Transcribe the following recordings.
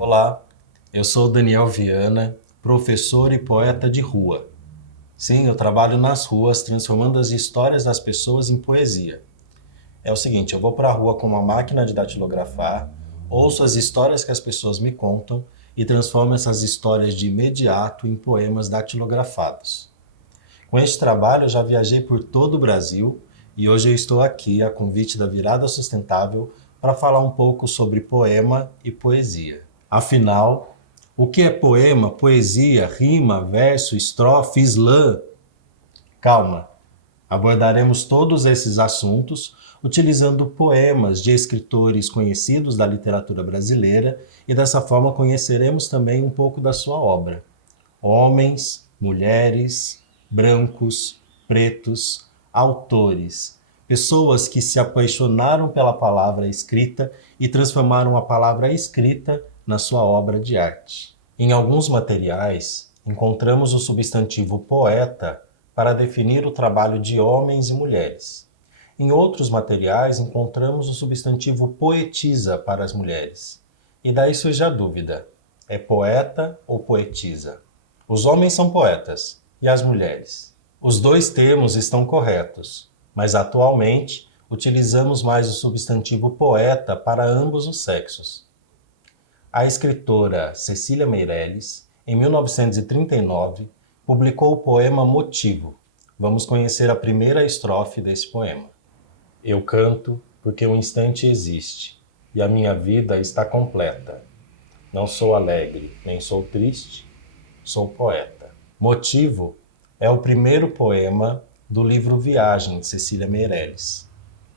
Olá, eu sou Daniel Viana, professor e poeta de rua. Sim, eu trabalho nas ruas transformando as histórias das pessoas em poesia. É o seguinte, eu vou para a rua com uma máquina de datilografar, ouço as histórias que as pessoas me contam e transformo essas histórias de imediato em poemas datilografados. Com este trabalho, eu já viajei por todo o Brasil e hoje eu estou aqui a convite da Virada Sustentável para falar um pouco sobre poema e poesia. Afinal, o que é poema, poesia, rima, verso, estrofe, slam? Calma, abordaremos todos esses assuntos utilizando poemas de escritores conhecidos da literatura brasileira e dessa forma conheceremos também um pouco da sua obra. Homens, mulheres, brancos, pretos, autores, pessoas que se apaixonaram pela palavra escrita e transformaram a palavra escrita na sua obra de arte. Em alguns materiais, encontramos o substantivo poeta para definir o trabalho de homens e mulheres. Em outros materiais, encontramos o substantivo poetisa para as mulheres. E daí surge a dúvida: é poeta ou poetisa? Os homens são poetas, e as mulheres? Os dois termos estão corretos, mas atualmente utilizamos mais o substantivo poeta para ambos os sexos. A escritora Cecília Meirelles, em 1939, publicou o poema Motivo. Vamos conhecer a primeira estrofe desse poema. Eu canto porque o instante existe, e a minha vida está completa. Não sou alegre, nem sou triste, sou poeta. Motivo é o primeiro poema do livro Viagem, de Cecília Meirelles.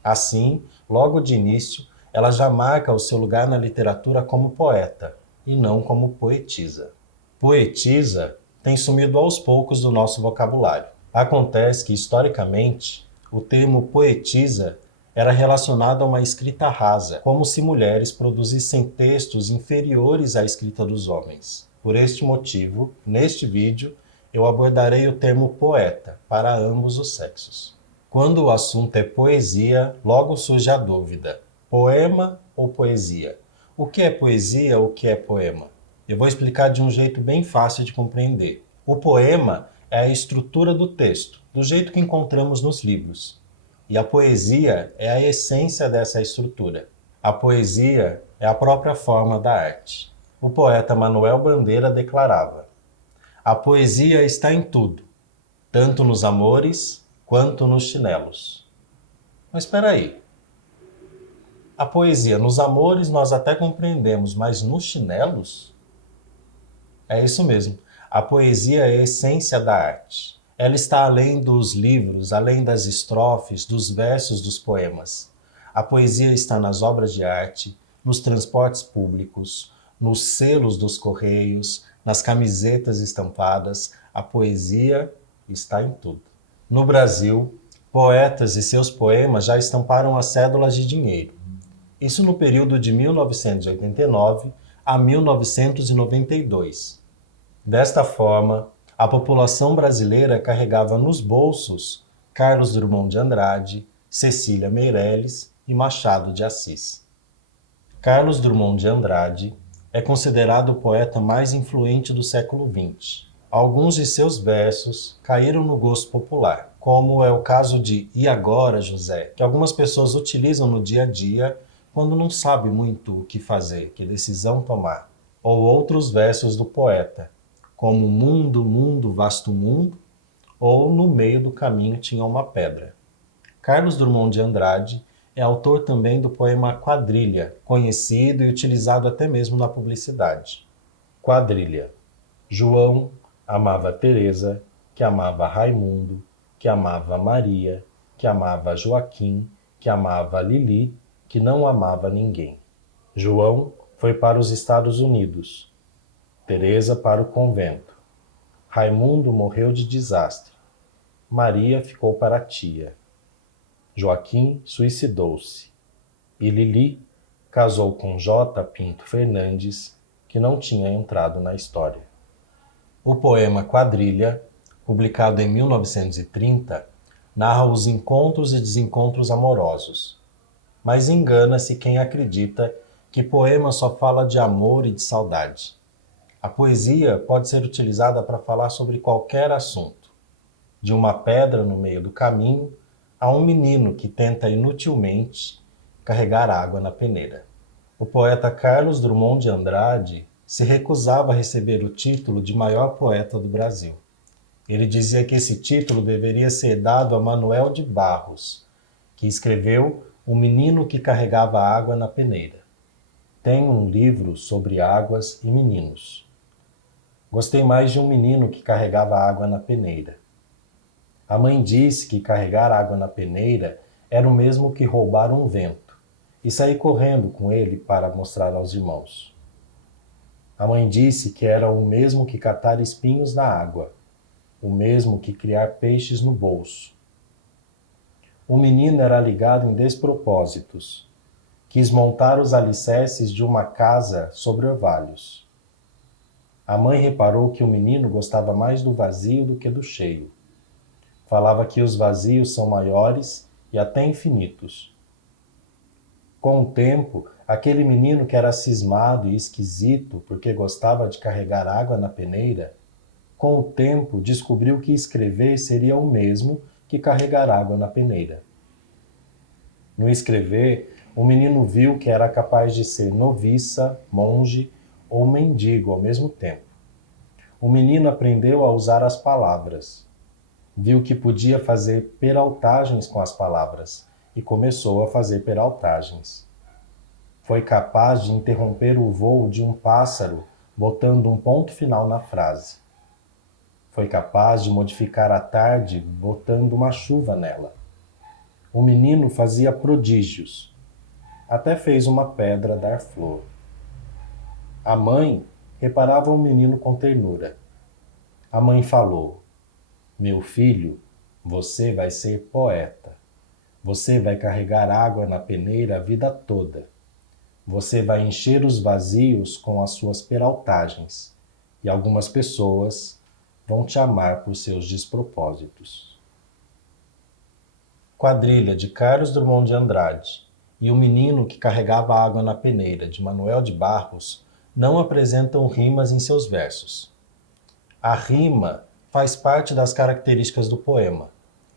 Assim, logo de início, ela já marca o seu lugar na literatura como poeta, e não como poetisa. Poetisa tem sumido aos poucos do nosso vocabulário. Acontece que, historicamente, o termo poetisa era relacionado a uma escrita rasa, como se mulheres produzissem textos inferiores à escrita dos homens. Por este motivo, neste vídeo, eu abordarei o termo poeta para ambos os sexos. Quando o assunto é poesia, logo surge a dúvida: poema ou poesia? O que é poesia ou o que é poema? Eu vou explicar de um jeito bem fácil de compreender. O poema é a estrutura do texto, do jeito que encontramos nos livros. E a poesia é a essência dessa estrutura. A poesia é a própria forma da arte. O poeta Manuel Bandeira declarava: a poesia está em tudo, tanto nos amores quanto nos chinelos. Mas espera aí. A poesia nos amores nós até compreendemos, mas nos chinelos? É isso mesmo. A poesia é a essência da arte. Ela está além dos livros, além das estrofes, dos versos dos poemas. A poesia está nas obras de arte, nos transportes públicos, nos selos dos correios, nas camisetas estampadas. A poesia está em tudo. No Brasil, poetas e seus poemas já estamparam as cédulas de dinheiro. Isso no período de 1989 a 1992. Desta forma, a população brasileira carregava nos bolsos Carlos Drummond de Andrade, Cecília Meirelles e Machado de Assis. Carlos Drummond de Andrade é considerado o poeta mais influente do século XX. Alguns de seus versos caíram no gosto popular, como é o caso de E Agora, José, que algumas pessoas utilizam no dia a dia quando não sabe muito o que fazer, que decisão tomar. Ou outros versos do poeta, como Mundo, mundo, vasto mundo, ou No meio do caminho tinha uma pedra. Carlos Drummond de Andrade é autor também do poema Quadrilha, conhecido e utilizado até mesmo na publicidade. Quadrilha. João amava Teresa, que amava Raimundo, que amava Maria, que amava Joaquim, que amava Lili, que não amava ninguém. João foi para os Estados Unidos, Teresa para o convento. Raimundo morreu de desastre. Maria ficou para a tia. Joaquim suicidou-se. E Lili casou com J. Pinto Fernandes, que não tinha entrado na história. O poema Quadrilha, publicado em 1930, narra os encontros e desencontros amorosos. Mas engana-se quem acredita que poema só fala de amor e de saudade. A poesia pode ser utilizada para falar sobre qualquer assunto, de uma pedra no meio do caminho a um menino que tenta inutilmente carregar água na peneira. O poeta Carlos Drummond de Andrade se recusava a receber o título de maior poeta do Brasil. Ele dizia que esse título deveria ser dado a Manuel de Barros, que escreveu O Menino que Carregava Água na Peneira. Tenho um livro sobre águas e meninos. Gostei mais de um menino que carregava água na peneira. A mãe disse que carregar água na peneira era o mesmo que roubar um vento, e saí correndo com ele para mostrar aos irmãos. A mãe disse que era o mesmo que catar espinhos na água, o mesmo que criar peixes no bolso. O menino era ligado em despropósitos. Quis montar os alicerces de uma casa sobre orvalhos. A mãe reparou que o menino gostava mais do vazio do que do cheio. Falava que os vazios são maiores e até infinitos. Com o tempo, aquele menino que era cismado e esquisito porque gostava de carregar água na peneira, com o tempo descobriu que escrever seria o mesmo que carregar água na peneira. No escrever, o menino viu que era capaz de ser noviça, monge ou mendigo ao mesmo tempo. O menino aprendeu a usar as palavras. Viu que podia fazer peraltagens com as palavras e começou a fazer peraltagens. Foi capaz de interromper o voo de um pássaro botando um ponto final na frase. Foi capaz de modificar a tarde botando uma chuva nela. O menino fazia prodígios. Até fez uma pedra dar flor. A mãe reparava o menino com ternura. A mãe falou: meu filho, você vai ser poeta. Você vai carregar água na peneira a vida toda. Você vai encher os vazios com as suas peraltagens. E algumas pessoas vão te amar por seus despropósitos. Quadrilha, de Carlos Drummond de Andrade, e O Menino que Carregava Água na Peneira, de Manuel de Barros, não apresentam rimas em seus versos. A rima faz parte das características do poema,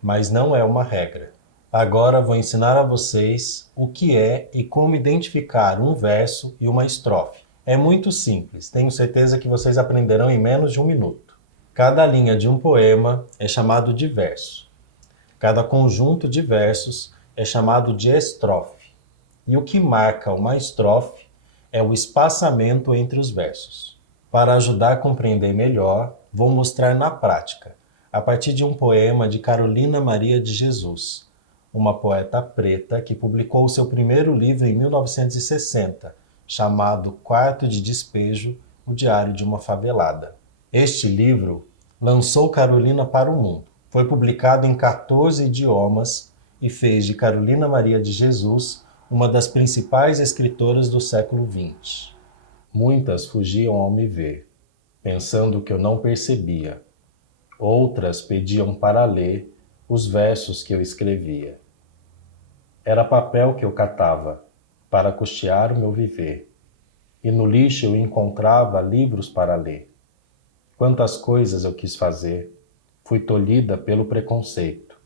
mas não é uma regra. Agora vou ensinar a vocês o que é e como identificar um verso e uma estrofe. É muito simples, tenho certeza que vocês aprenderão em menos de um minuto. Cada linha de um poema é chamado de verso. Cada conjunto de versos é chamado de estrofe. E o que marca uma estrofe é o espaçamento entre os versos. Para ajudar a compreender melhor, vou mostrar na prática, a partir de um poema de Carolina Maria de Jesus, uma poeta preta que publicou seu primeiro livro em 1960, chamado Quarto de Despejo, o Diário de uma Favelada. Este livro lançou Carolina para o mundo. Foi publicado em 14 idiomas e fez de Carolina Maria de Jesus uma das principais escritoras do século XX. Muitas fugiam ao me ver, pensando que eu não percebia. Outras pediam para ler os versos que eu escrevia. Era papel que eu catava para custear o meu viver, e no lixo eu encontrava livros para ler. Quantas coisas eu quis fazer, fui tolhida pelo preconceito.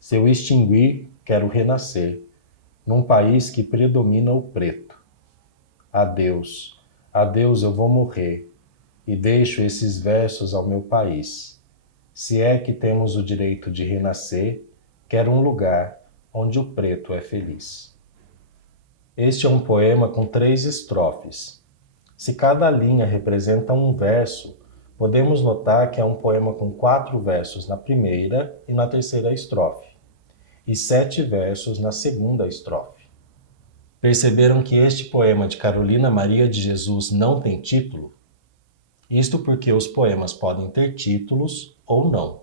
Se eu extinguir, quero renascer, num país que predomina o preto. Adeus, adeus, eu vou morrer, e deixo esses versos ao meu país. Se é que temos o direito de renascer, quero um lugar onde o preto é feliz. Este é um poema com 3 estrofes. Se cada linha representa um verso, podemos notar que é um poema com 4 versos na primeira e na terceira estrofe, e 7 versos na segunda estrofe. Perceberam que este poema de Carolina Maria de Jesus não tem título? Isto porque os poemas podem ter títulos ou não.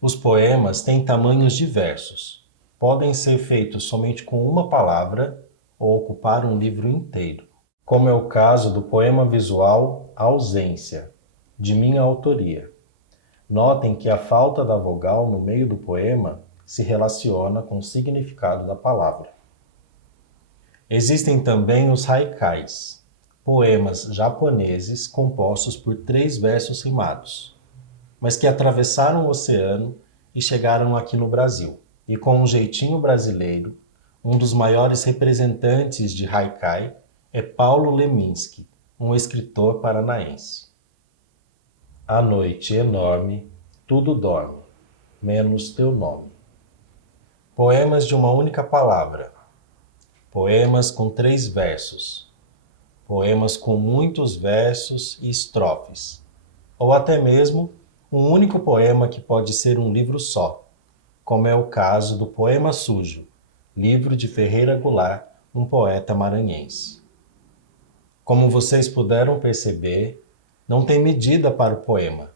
Os poemas têm tamanhos diversos. Podem ser feitos somente com uma palavra ou ocupar um livro inteiro, como é o caso do poema visual Ausência, de minha autoria. Notem que a falta da vogal no meio do poema se relaciona com o significado da palavra. Existem também os haikais, poemas japoneses compostos por 3 versos rimados, mas que atravessaram o oceano e chegaram aqui no Brasil. E com um jeitinho brasileiro, um dos maiores representantes de haikai é Paulo Leminski, um escritor paranaense. A noite enorme, tudo dorme, menos teu nome. Poemas de uma única palavra. Poemas com 3 versos. Poemas com muitos versos e estrofes. Ou até mesmo um único poema que pode ser um livro só, como é o caso do Poema Sujo, livro de Ferreira Goulart, um poeta maranhense. Como vocês puderam perceber, não tem medida para o poema.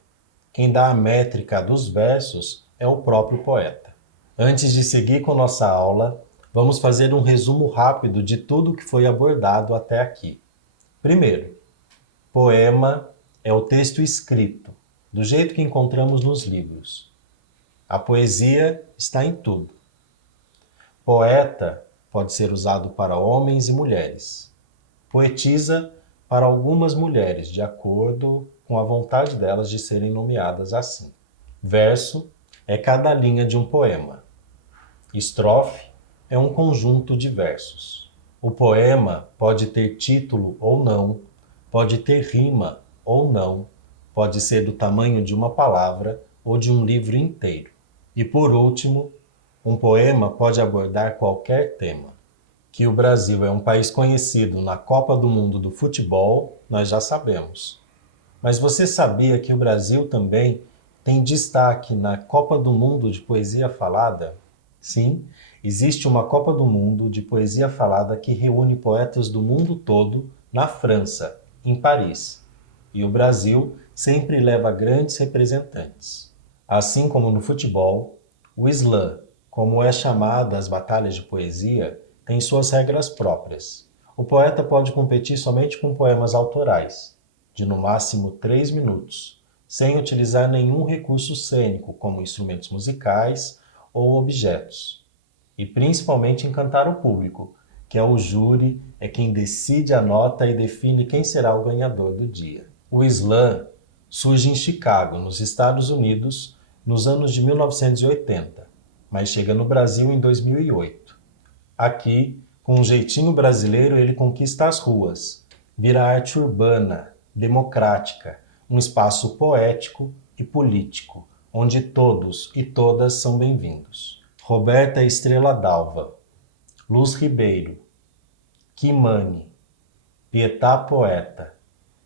Quem dá a métrica dos versos é o próprio poeta. Antes de seguir com nossa aula, vamos fazer um resumo rápido de tudo que foi abordado até aqui. Primeiro, poema é o texto escrito, do jeito que encontramos nos livros. A poesia está em tudo. Poeta pode ser usado para homens e mulheres. Poetisa para algumas mulheres, de acordo com a vontade delas de serem nomeadas assim. Verso é cada linha de um poema. Estrofe é um conjunto de versos. O poema pode ter título ou não, pode ter rima ou não, pode ser do tamanho de uma palavra ou de um livro inteiro. E por último, um poema pode abordar qualquer tema. Que o Brasil é um país conhecido na Copa do Mundo do futebol, nós já sabemos. Mas você sabia que o Brasil também tem destaque na Copa do Mundo de Poesia Falada? Sim, existe uma Copa do Mundo de Poesia Falada que reúne poetas do mundo todo na França, em Paris. E o Brasil sempre leva grandes representantes. Assim como no futebol, o slam, como é chamada as batalhas de poesia, tem suas regras próprias. O poeta pode competir somente com poemas autorais, de no máximo 3 minutos, sem utilizar nenhum recurso cênico, como instrumentos musicais ou objetos. E principalmente encantar o público, que é o júri, é quem decide a nota e define quem será o ganhador do dia. O slam surge em Chicago, nos Estados Unidos, nos anos de 1980, mas chega no Brasil em 2008. Aqui, com um jeitinho brasileiro, ele conquista as ruas, vira arte urbana, democrática, um espaço poético e político, onde todos e todas são bem-vindos. Roberta Estrela Dalva, Luz Ribeiro, Kimani, Pietá Poeta,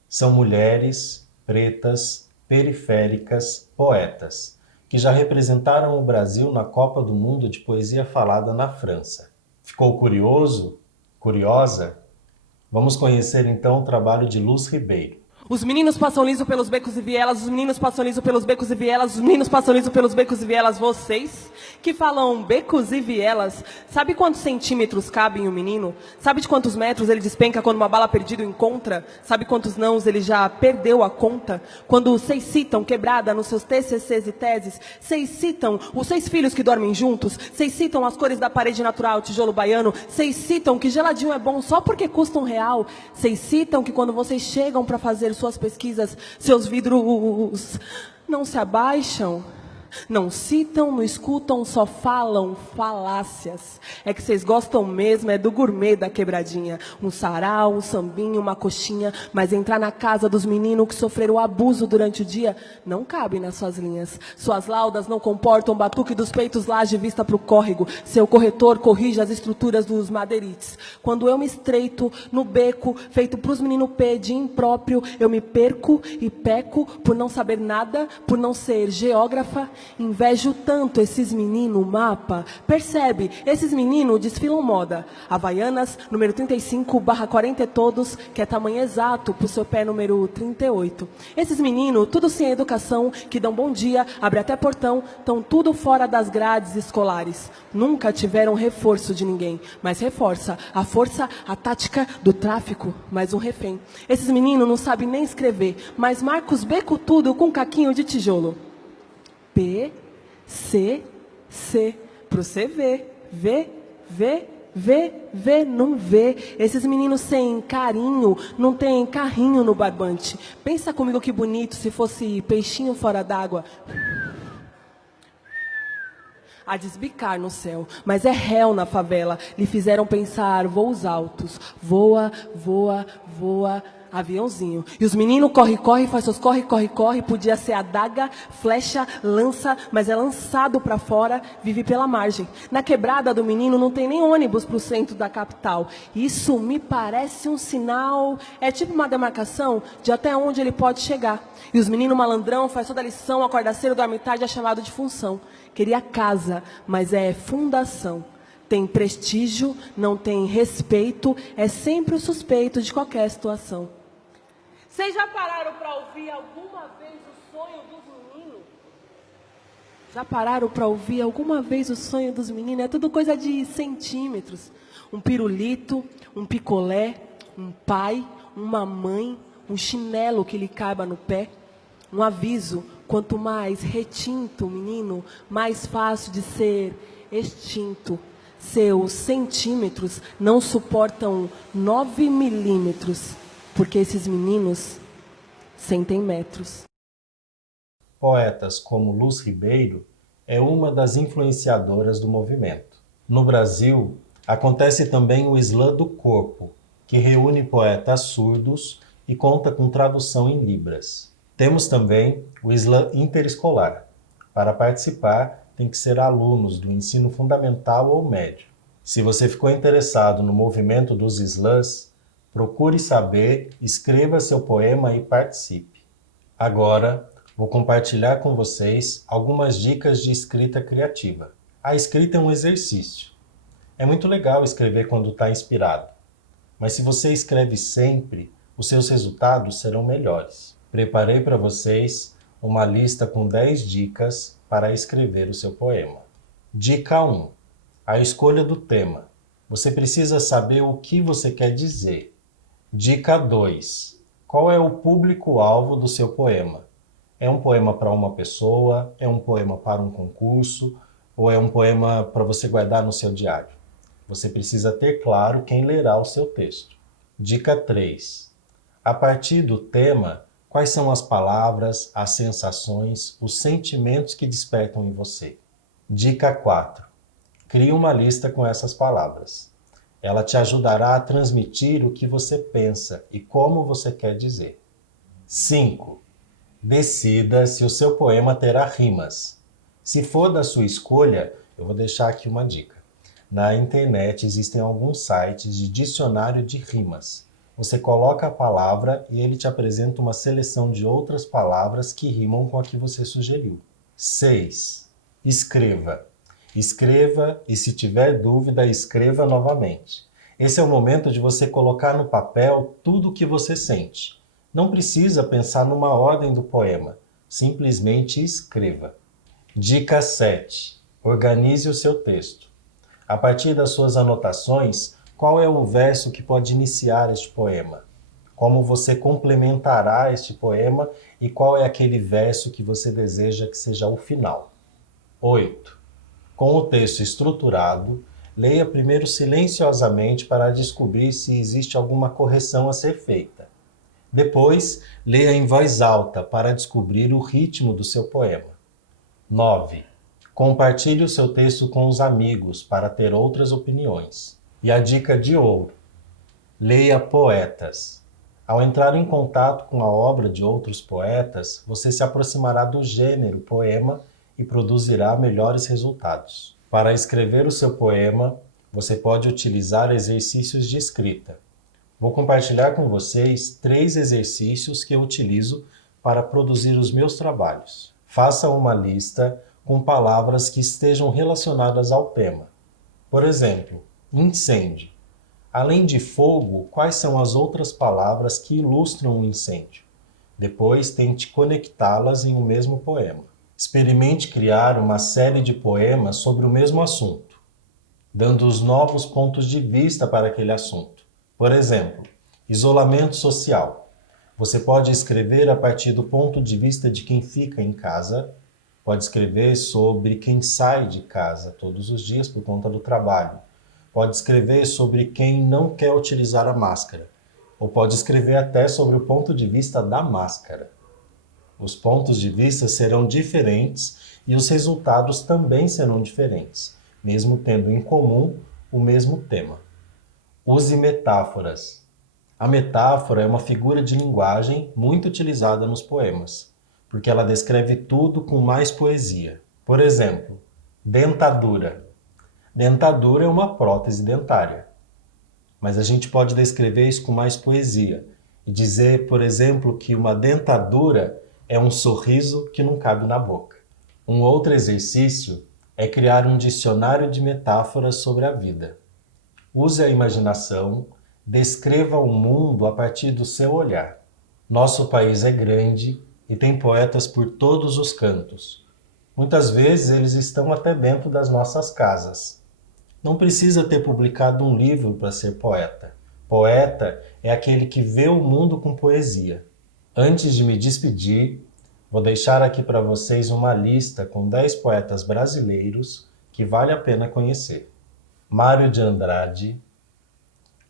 são mulheres pretas, periféricas, poetas, que já representaram o Brasil na Copa do Mundo de Poesia Falada na França. Ficou curioso? Curiosa? Vamos conhecer então o trabalho de Luz Ribeiro. Os meninos passam liso pelos becos e vielas, os meninos passam liso pelos becos e vielas, os meninos passam liso pelos becos e vielas. Vocês que falam becos e vielas, sabe quantos centímetros cabe em um menino? Sabe de quantos metros ele despenca quando uma bala perdida o encontra? Sabe quantos nãos ele já perdeu a conta? Quando vocês citam quebrada nos seus TCCs e teses, vocês citam os 6 filhos que dormem juntos, vocês citam as cores da parede natural, tijolo baiano, vocês citam que geladinho é bom só porque custa R$1, vocês citam que quando vocês chegam para fazer suas pesquisas, seus vidros não se abaixam, não citam, não escutam, só falam falácias. É que vocês gostam mesmo, é do gourmet da quebradinha. Um sarau, um sambinho, uma coxinha, mas entrar na casa dos meninos que sofreram abuso durante o dia não cabe nas suas linhas. Suas laudas não comportam batuque dos peitos laje vista pro córrego. Seu corretor corrige as estruturas dos madeirites. Quando eu me estreito no beco, feito pros meninos P de impróprio, eu me perco e peco por não saber nada, por não ser geógrafa. Invejo tanto esses meninos mapa. Percebe, esses meninos desfilam moda. Havaianas, número 35/40 todos, que é tamanho exato pro seu pé número 38. Esses meninos, tudo sem educação, que dão bom dia, abre até portão, tão tudo fora das grades escolares. Nunca tiveram reforço de ninguém, mas reforça a força, a tática do tráfico, mais um refém. Esses meninos não sabem nem escrever, mas marca os beco tudo com caquinho de tijolo. P, C, C, pro você ver, Vê, não vê. Esses meninos sem carinho, não tem carrinho no barbante. Pensa comigo que bonito se fosse peixinho fora d'água a desbicar no céu, mas é réu na favela. Lhe fizeram pensar voos altos. Voa, voa, voa, aviãozinho. E os meninos corre, faz seus corre. Podia ser adaga, flecha, lança, mas é lançado para fora, vive pela margem. Na quebrada do menino não tem nem ônibus pro centro da capital. Isso me parece um sinal, é tipo uma demarcação de até onde ele pode chegar. E os meninos malandrão faz toda a lição, acorda cedo, dorme tarde, é chamado de função. Queria casa, mas é fundação. Tem prestígio, não tem respeito, é sempre o suspeito de qualquer situação. Vocês já pararam para ouvir alguma vez o sonho dos meninos? Já pararam para ouvir alguma vez o sonho dos meninos? É tudo coisa de centímetros. Um pirulito, um picolé, um pai, uma mãe, um chinelo que lhe caiba no pé. Um aviso, quanto mais retinto o menino, mais fácil de ser extinto. Seus centímetros não suportam 9 milímetros, porque esses meninos sentem metros. Poetas como Luz Ribeiro é uma das influenciadoras do movimento. No Brasil, acontece também o Slam do Corpo, que reúne poetas surdos e conta com tradução em Libras. Temos também o Slam interescolar. Para participar, tem que ser alunos do ensino fundamental ou médio. Se você ficou interessado no movimento dos slams, procure saber, escreva seu poema e participe. Agora, vou compartilhar com vocês algumas dicas de escrita criativa. A escrita é um exercício. É muito legal escrever quando está inspirado, mas se você escreve sempre, os seus resultados serão melhores. Preparei para vocês uma lista com 10 dicas para escrever o seu poema. Dica 1. A escolha do tema. Você precisa saber o que você quer dizer. Dica 2. Qual é o público-alvo do seu poema? É um poema para uma pessoa? É um poema para um concurso? Ou é um poema para você guardar no seu diário? Você precisa ter claro quem lerá o seu texto. Dica 3. A partir do tema, quais são as palavras, as sensações, os sentimentos que despertam em você? Dica 4. Crie uma lista com essas palavras. Ela te ajudará a transmitir o que você pensa e como você quer dizer. 5. Decida se o seu poema terá rimas. Se for da sua escolha, eu vou deixar aqui uma dica. Na internet existem alguns sites de dicionário de rimas. Você coloca a palavra e ele te apresenta uma seleção de outras palavras que rimam com a que você sugeriu. 6. Escreva. Escreva e, se tiver dúvida, escreva novamente. Esse é o momento de você colocar no papel tudo o que você sente. Não precisa pensar numa ordem do poema. Simplesmente escreva. Dica 7. Organize o seu texto. A partir das suas anotações, qual é o verso que pode iniciar este poema? Como você complementará este poema e qual é aquele verso que você deseja que seja o final? 8. Com o texto estruturado, leia primeiro silenciosamente para descobrir se existe alguma correção a ser feita. Depois, leia em voz alta para descobrir o ritmo do seu poema. 9. Compartilhe o seu texto com os amigos para ter outras opiniões. E a dica de ouro: leia poetas. Ao entrar em contato com a obra de outros poetas, você se aproximará do gênero poema e produzirá melhores resultados. Para escrever o seu poema, você pode utilizar exercícios de escrita. Vou compartilhar com vocês 3 exercícios que eu utilizo para produzir os meus trabalhos. Faça uma lista com palavras que estejam relacionadas ao tema. Por exemplo, incêndio. Além de fogo, quais são as outras palavras que ilustram o incêndio? Depois, tente conectá-las em um mesmo poema. Experimente criar uma série de poemas sobre o mesmo assunto, dando os novos pontos de vista para aquele assunto. Por exemplo, isolamento social. Você pode escrever a partir do ponto de vista de quem fica em casa, pode escrever sobre quem sai de casa todos os dias por conta do trabalho, pode escrever sobre quem não quer utilizar a máscara, ou pode escrever até sobre o ponto de vista da máscara. Os pontos de vista serão diferentes e os resultados também serão diferentes, mesmo tendo em comum o mesmo tema. Use metáforas. A metáfora é uma figura de linguagem muito utilizada nos poemas, porque ela descreve tudo com mais poesia. Por exemplo, dentadura. Dentadura é uma prótese dentária, mas a gente pode descrever isso com mais poesia e dizer, por exemplo, que uma dentadura é um sorriso que não cabe na boca. Um outro exercício é criar um dicionário de metáforas sobre a vida. Use a imaginação, descreva o mundo a partir do seu olhar. Nosso país é grande e tem poetas por todos os cantos. Muitas vezes eles estão até dentro das nossas casas. Não precisa ter publicado um livro para ser poeta. Poeta é aquele que vê o mundo com poesia. Antes de me despedir, vou deixar aqui para vocês uma lista com 10 poetas brasileiros que vale a pena conhecer. Mário de Andrade,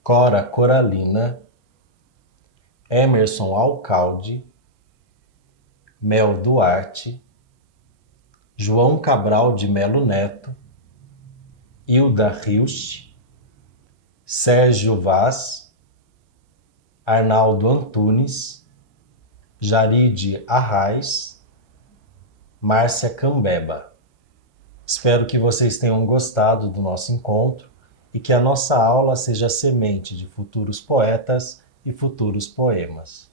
Cora Coralina, Emerson Alcalde, Mel Duarte, João Cabral de Melo Neto, Hilda Hilst, Sérgio Vaz, Arnaldo Antunes, Jaride Arraes, Márcia Cambeba. Espero que vocês tenham gostado do nosso encontro e que a nossa aula seja semente de futuros poetas e futuros poemas.